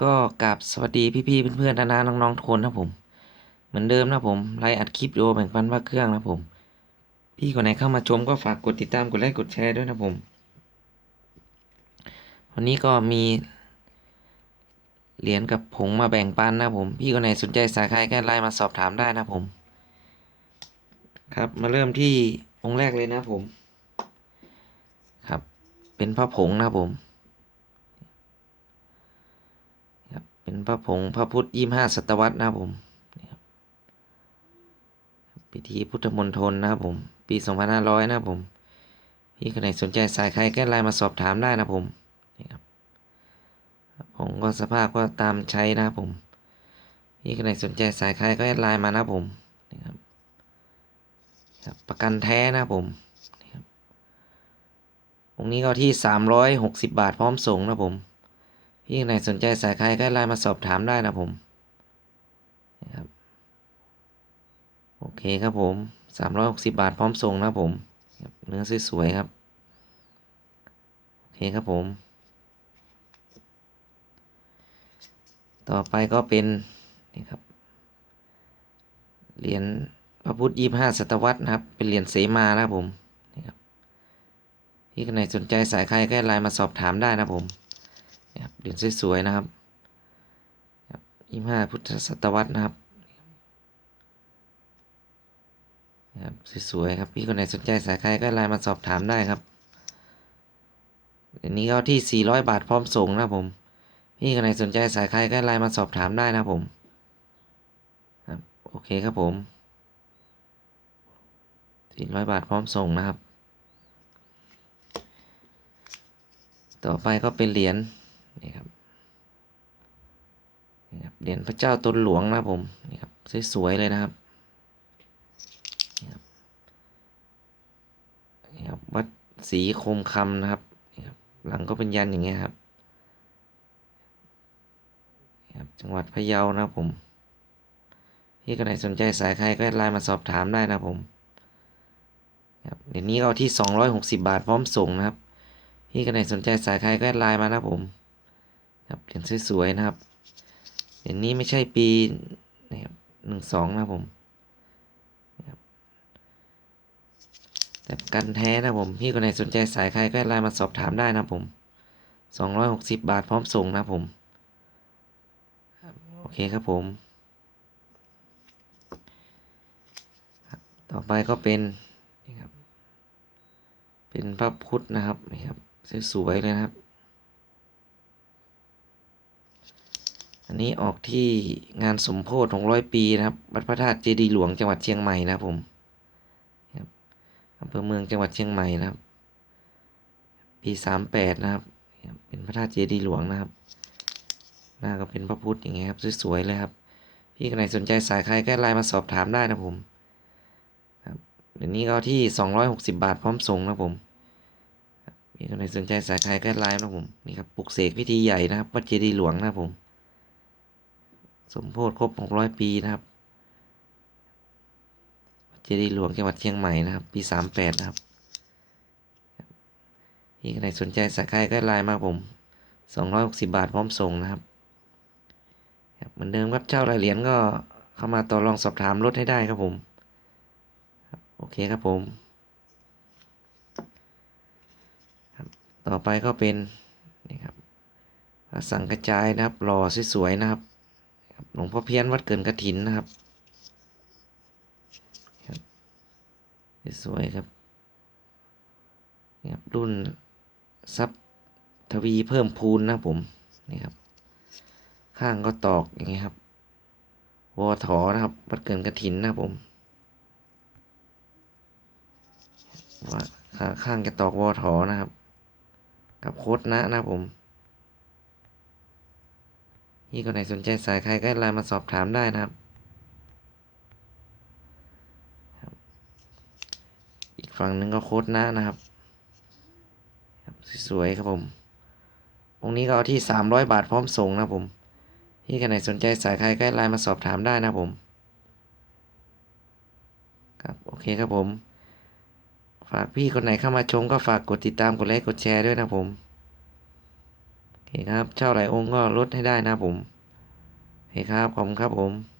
ก็กราบสวัสดีพี่ๆเพื่อนๆนานาน้องๆทุกคนนะผม เหมือนเดิมนะผมไลฟ์อัดคลิปวิดีโอแบ่งปันว่าเครื่องนะผม พี่คนไหนเข้ามาชมก็ฝากกดติดตามกดไลค์กดแชร์ด้วยนะผม วันนี้ก็มี เหรียญกับผงมาแบ่งปันนะผม พี่คนไหนสนใจสายใครก็ไลน์มาสอบถามได้นะผม ครับมาเริ่มที่องค์แรกเลยนะผม ครับ เป็นพระผงนะผม ครับ เป็นพระผงพระพุทธยี่ห้าศตวรรษนะครับผมพิธีพุทธมณฑลนะครับผม ปีสองพันห้าร้อยนะครับผมพี่คนไหนสนใจสายใครก็ไลน์มาสอบถามได้นะผมนี่ครับผมก็สภาพก็ตามใช้นะครับผมพี่คนไหนสนใจสายใครก็แอดไลน์มานะผมนี่ครับครับประกันแท้นะผมนี่ครับองนี้ก็ที่สามร้อยหกสิบบาทพร้อมส่งนะผม พี่คนไหนสนใจสายใครก็ไลน์มาสอบถามได้นะผมนะครับโอเคครับผมสามร้อยหกสิบบาทพร้อมส่งนะผม เนื้อสวยๆครับ โอเคครับผม ต่อไปก็เป็นนี่ครับเหรียญพระพุทธยี่ห้าศตวรรษนะครับ เป็นเหรียญเสมานะครับผมนี่ครับพี่คนไหนสนใจสายใครก็ไลน์มาสอบถามได้นะผม เหรียญสวยๆนะครับยี่ห้าพุทธศตวรรษนะครับนะครับสวยๆครับพี่คนไหนสนใจสายใครก็ไลน์มาสอบถามได้ครับอันนี้ก็ที่ 400 บาทพร้อมส่งนะผม พี่คนไหนสนใจสายใครก็ไลน์มาสอบถามได้นะผมครับโอเคครับผม 400 บาทพร้อมส่งนะครับ ต่อไปก็เป็นเหรียญ นี่ครับนี่ครับเหรียญพระเจ้าตนหลวงนะผมนี่ครับสวยๆเลยนะครับนี่ครับนี่ครับวัดศรีคมคำนะครับนี่ครับหลังก็เป็นยันอย่างเงี้ยครับนี่ครับจังหวัดพะเยานะผมพี่คนไหนสนใจสายใครก็ไลน์มาสอบถามได้นะผมครับเดี๋ยวนี้เอาที่ 260 บาทพร้อมส่งนะครับพี่คนไหนสนใจสายใครก็ไลน์มานะผม ครับเหรียญสวยๆนะครับเหรียญนี้ไม่ใช่ปีนะครับหนึ่งสองนะผมแต่กันแท้นะผมพี่คนไหนสนใจสายใครก็ไลน์มาสอบถามได้นะผมสองร้อยหกสิบบาทพร้อมส่งนะผมโอเคครับผม ต่อไปก็เป็นนี่ครับเป็นพระพุทธนะครับนี่ครับสวยๆเลยนะครับ อันนี้ออกที่งานสมโพธิของร้อยปีนะครับวัดพระธาตุเจดีหลวงจังหวัดเชียงใหม่นะครับผมอำเภอเมืองจังหวัดเชียงใหม่นะครับ ปีสามแปดนะครับ เป็นพระธาตุเจดีหลวงนะครับหน้าก็เป็นพระพุทธอย่างเงี้ยครับสวยๆเลยครับพี่คนไหนสนใจสายใครก็ไลน์มาสอบถามได้นะผมครับเดี๋ยวนี้ก็ที่สองร้อยหกสิบาทพร้อมส่งนะผมมีคนไหนสนใจสายใครก็ไลน์นะผมนี่ครับปลุกเสกพิธีใหญ่นะครับวัดเจดีหลวงนะครับผม สมโพธิครบหกร้อยปีนะครับเจดีย์หลวงจังหวัดเชียงใหม่นะครับ ปีสามแปดนะครับมีคนไหนสนใจสายใครก็ไลน์มาผมสองร้อยหกสิบาทพร้อมส่งนะครับเหมือนเดิมครับเช่ารายเหรียญก็เข้ามาต่อรองสอบถามลดให้ได้ครับผม โอเคครับผม ต่อไปก็เป็นนี่ครับสังกระจายนะครับหล่อสวยๆนะครับ หลวงพ่อเพี้ยนวัดเกินกระถินนะครับครับ สวยครับครับรุ่นซับทวีเพิ่มพูนนะผมนี่ครับ ข้างก็ตอกอย่างเงี้ยครับวอถอนะครับวัดเกินกระถินนะผมว่าข้างจะตอกวอถอนะครับ กับโค้ดนะนะผม นี่คนไหนสนใจสายใครก็ไลน์มาสอบถามได้นะครับ อีกฝั่งหนึ่งก็โค้ดนะนะครับ สวยๆครับผมองนี้ก็เอาที่สามร้อยบาทพร้อมส่งนะผมพี่คนไหนสนใจสายใครก็ไลน์มาสอบถามได้นะผม ครับ โอเคครับผม ฝากพี่คนไหนเข้ามาชมก็ฝากกดติดตาม กดไลค์ กดแชร์ด้วยนะผม เคโอเครับ เช่าหลายองค์ก็ลดให้ได้นะผมโอเคครับ ขอบคุณครับผม